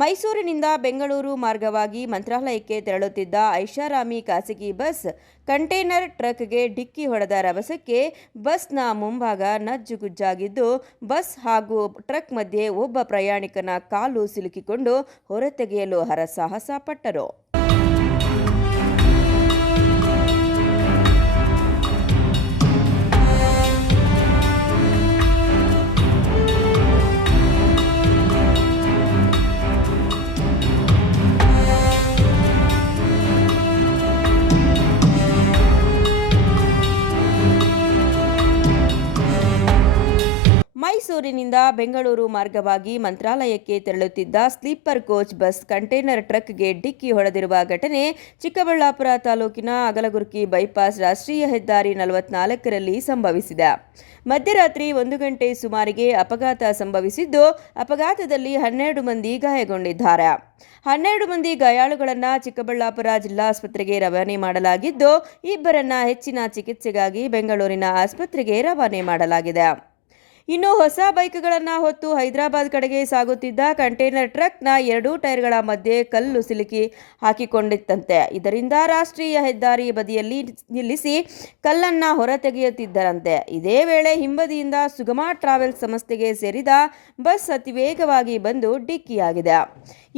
ಮೈಸೂರಿನಿಂದ ಬೆಂಗಳೂರು ಮಾರ್ಗವಾಗಿ ಮಂತ್ರಾಲಯಕ್ಕೆ ತೆರಳುತ್ತಿದ್ದ ಐಷಾರಾಮಿ ಖಾಸಗಿ ಬಸ್ ಕಂಟೇನರ್ ಟ್ರಕ್ಗೆ ಡಿಕ್ಕಿ ಹೊಡೆದ ರಭಸಕ್ಕೆ ಬಸ್ನ ಮುಂಭಾಗ ನಜ್ಜುಗುಜ್ಜಾಗಿದ್ದು, ಬಸ್ ಹಾಗೂ ಟ್ರಕ್ ಮಧ್ಯೆ ಒಬ್ಬ ಪ್ರಯಾಣಿಕನ ಕಾಲು ಸಿಲುಕಿಕೊಂಡು ಹೊರತೆಗೆಯಲು ಹರಸಾಹಸ ಪಟ್ಟರು. ಮೈಸೂರಿನಿಂದ ಬೆಂಗಳೂರು ಮಾರ್ಗವಾಗಿ ಮಂತ್ರಾಲಯಕ್ಕೆ ತೆರಳುತ್ತಿದ್ದ ಸ್ಲೀಪರ್ ಕೋಚ್ ಬಸ್ ಕಂಟೇನರ್ ಟ್ರಕ್ಗೆ ಡಿಕ್ಕಿ ಹೊಡೆದಿರುವ ಘಟನೆ ಚಿಕ್ಕಬಳ್ಳಾಪುರ ತಾಲೂಕಿನ ಅಗಲಗುರ್ಕಿ ಬೈಪಾಸ್ ರಾಷ್ಟ್ರೀಯ ಹೆದ್ದಾರಿ 44ರಲ್ಲಿ ಸಂಭವಿಸಿದೆ. ಮಧ್ಯರಾತ್ರಿ 1 ಗಂಟೆ ಸುಮಾರಿಗೆ ಅಪಘಾತ ಸಂಭವಿಸಿದ್ದು, ಅಪಘಾತದಲ್ಲಿ 12 ಮಂದಿ ಗಾಯಗೊಂಡಿದ್ದಾರೆ. 12 ಮಂದಿ ಗಾಯಾಳುಗಳನ್ನು ಚಿಕ್ಕಬಳ್ಳಾಪುರ ಜಿಲ್ಲಾಸ್ಪತ್ರೆಗೆ ರವಾನೆ ಮಾಡಲಾಗಿದ್ದು, ಇಬ್ಬರನ್ನ ಹೆಚ್ಚಿನ ಚಿಕಿತ್ಸೆಗಾಗಿ ಬೆಂಗಳೂರಿನ ಆಸ್ಪತ್ರೆಗೆ ರವಾನೆ ಮಾಡಲಾಗಿದೆ. ಇನ್ನು ಹೊಸ ಬೈಕ್ಗಳನ್ನು ಹೊತ್ತು ಹೈದರಾಬಾದ್ ಕಡೆಗೆ ಸಾಗುತ್ತಿದ್ದ ಕಂಟೇನರ್ ಟ್ರಕ್ನ 2 ಟೈರ್ಗಳ ಮಧ್ಯೆ ಕಲ್ಲು ಸಿಲುಕಿ ಹಾಕಿಕೊಂಡಿತ್ತಂತೆ. ಇದರಿಂದ ರಾಷ್ಟ್ರೀಯ ಹೆದ್ದಾರಿ ಬದಿಯಲ್ಲಿ ನಿಲ್ಲಿಸಿ ಕಲ್ಲನ್ನು ಹೊರತೆಗೆಯುತ್ತಿದ್ದರಂತೆ. ಇದೇ ವೇಳೆ ಹಿಂಬದಿಯಿಂದ ಸುಗಮ ಟ್ರಾವೆಲ್ಸ್ ಸಂಸ್ಥೆಗೆ ಸೇರಿದ ಬಸ್ ಅತಿವೇಗವಾಗಿ ಬಂದು ಡಿಕ್ಕಿಯಾಗಿದೆ.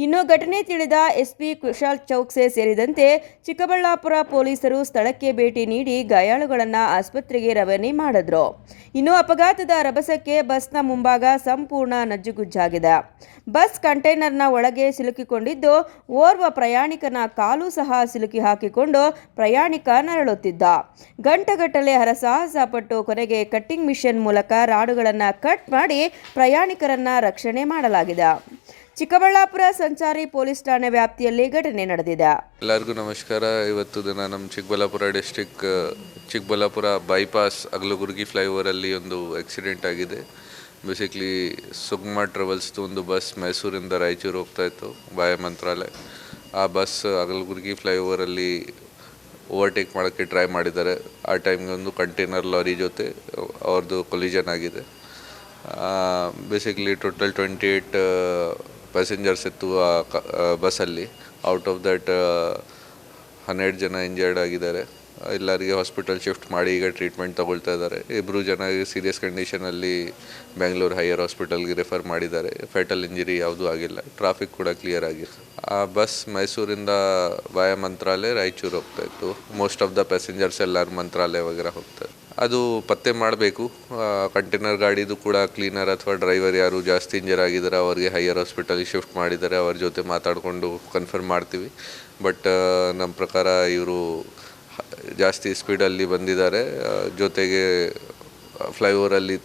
ಇನ್ನು ಘಟನೆ ತಿಳಿದ ಎಸ್ಪಿ ಕುಶಾಲ್ ಚೌಕ್ಸೆ ಸೇರಿದಂತೆ ಚಿಕ್ಕಬಳ್ಳಾಪುರ ಪೊಲೀಸರು ಸ್ಥಳಕ್ಕೆ ಭೇಟಿ ನೀಡಿ ಗಾಯಾಳುಗಳನ್ನು ಆಸ್ಪತ್ರೆಗೆ ರವಾನೆ ಮಾಡಿದ್ರು. ಇನ್ನು ಅಪಘಾತದ ರಭಸಕ್ಕೆ ಬಸ್ನ ಮುಂಭಾಗ ಸಂಪೂರ್ಣ ನಜ್ಜುಗುಜ್ಜಾಗಿದೆ. ಬಸ್ ಕಂಟೈನರ್ನ ಒಳಗೆ ಸಿಲುಕಿಕೊಂಡಿದ್ದು, ಓರ್ವ ಪ್ರಯಾಣಿಕನ ಕಾಲು ಸಹ ಸಿಲುಕಿ ಹಾಕಿಕೊಂಡು ಪ್ರಯಾಣಿಕ ನರಳುತ್ತಿದ್ದ. ಗಂಟೆಗಟ್ಟಲೆ ಹರಸಾಹಸ ಪಟ್ಟು ಕೊನೆಗೆ ಕಟ್ಟಿಂಗ್ ಮಿಷನ್ ಮೂಲಕ ರಾಡುಗಳನ್ನು ಕಟ್ ಮಾಡಿ ಪ್ರಯಾಣಿಕರನ್ನ ರಕ್ಷಣೆ ಮಾಡಲಾಗಿದೆ. ಚಿಕ್ಕಬಳ್ಳಾಪುರ ಸಂಚಾರಿ ಪೊಲೀಸ್ ಠಾಣೆ ವ್ಯಾಪ್ತಿಯಲ್ಲಿ ಘಟನೆ ನಡೆದಿದೆ. ಎಲ್ಲರಿಗೂ ನಮಸ್ಕಾರ. ಇವತ್ತು ದಿನ ನಮ್ಮ ಚಿಕ್ಕಬಳ್ಳಾಪುರ ಡಿಸ್ಟ್ರಿಕ್ಟ್ ಚಿಕ್ಕಬಳ್ಳಾಪುರ ಬೈಪಾಸ್ ಅಗಲಗುರ್ಗಿ ಫ್ಲೈಓವರಲ್ಲಿ ಒಂದು ಆಕ್ಸಿಡೆಂಟ್ ಆಗಿದೆ. ಬೇಸಿಕ್ಲಿ ಸುಗಮ ಟ್ರಾವೆಲ್ಸ್ದು ಒಂದು ಬಸ್ ಮೈಸೂರಿಂದ ರಾಯಚೂರು ಹೋಗ್ತಾ ಇತ್ತು ಬಾಯ ಮಂತ್ರಾಲಯ. ಆ ಬಸ್ ಅಗಲಗುರ್ಗಿ ಫ್ಲೈಓವರಲ್ಲಿ ಓವರ್ಟೇಕ್ ಮಾಡೋಕ್ಕೆ ಟ್ರೈ ಮಾಡಿದ್ದಾರೆ. ಆ ಟೈಮ್ಗೆ ಒಂದು ಕಂಟೈನರ್ ಲಾರಿ ಜೊತೆ ಅವ್ರದ್ದು ಕೊಲಿಜನ್ ಆಗಿದೆ. ಬೇಸಿಕ್ಲಿ ಟೋಟಲ್ 28 ಪ್ಯಾಸೆಂಜರ್ಸ್ ಇತ್ತು ಆ ಬಸ್ಸಲ್ಲಿ. ಔಟ್ ಆಫ್ ದಟ್ 12 ಜನ ಇಂಜರ್ಡ್ ಆಗಿದ್ದಾರೆ. ಎಲ್ಲರಿಗೆ ಹಾಸ್ಪಿಟಲ್ ಶಿಫ್ಟ್ ಮಾಡಿ ಈಗ ಟ್ರೀಟ್ಮೆಂಟ್ ತಗೊಳ್ತಾ ಇದ್ದಾರೆ. 2 ಜನ ಸೀರಿಯಸ್ ಕಂಡೀಷನಲ್ಲಿ ಬೆಂಗಳೂರು ಹೈಯರ್ ಹಾಸ್ಪಿಟಲ್ಗೆ ರೆಫರ್ ಮಾಡಿದ್ದಾರೆ. ಫೆಟಲ್ ಇಂಜರಿ ಯಾವುದೂ ಆಗಿಲ್ಲ. ಟ್ರಾಫಿಕ್ ಕೂಡ ಕ್ಲಿಯರ್ ಆಗಿದೆ. ಆ ಬಸ್ ಮೈಸೂರಿಂದ ವಾಯ ಮಂತ್ರಾಲಯ ರಾಯಚೂರು ಹೋಗ್ತಾ ಇತ್ತು. ಮೋಸ್ಟ್ ಆಫ್ ದ ಪ್ಯಾಸೆಂಜರ್ಸ್ ಎಲ್ಲರೂ ಮಂತ್ರಾಲಯ ವಗೇರಾ ಹೋಗ್ತಾರೆ. ಅದು ಪತ್ತೆ ಮಾಡಬೇಕು. ಕಂಟೈನರ್ ಗಾಡಿದು ಕೂಡ ಕ್ಲೀನರ್ ಅಥವಾ ಡ್ರೈವರ್ ಯಾರು ಜಾಸ್ತಿ ಇಂಜರ್ ಆಗಿದ್ದಾರೆ ಅವರಿಗೆ ಹೈಯರ್ ಹಾಸ್ಪಿಟಲ್ಗೆ ಶಿಫ್ಟ್ ಮಾಡಿದ್ದಾರೆ. ಅವ್ರ ಜೊತೆ ಮಾತಾಡಿಕೊಂಡು ಕನ್ಫರ್ಮ್ ಮಾಡ್ತೀವಿ. ಬಟ್ ನಮ್ಮ ಪ್ರಕಾರ ಇವರು ಜಾಸ್ತಿ ಸ್ಪೀಡಲ್ಲಿ ಬಂದಿದ್ದಾರೆ. ಜೊತೆಗೆ ಫ್ಲೈಓವರಲ್ಲಿ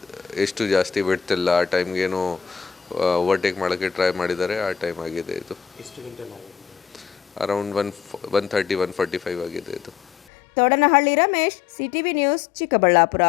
ಎಷ್ಟು ಜಾಸ್ತಿ ಬಿಡ್ತಿಲ್ಲ. ಆ ಟೈಮ್ಗೇನು ಓವರ್ಟೇಕ್ ಮಾಡೋಕ್ಕೆ ಟ್ರೈ ಮಾಡಿದ್ದಾರೆ. ಆ ಟೈಮ್ ಆಗಿದೆ ಇದು. ಅರೌಂಡ್ 1:30-1:45 ಆಗಿದೆ ಇದು. ತೋಡನಹಳ್ಳಿ ರಮೇಶ್, ಸಿಟಿವಿ ನ್ಯೂಸ್, ಚಿಕ್ಕಬಳ್ಳಾಪುರ.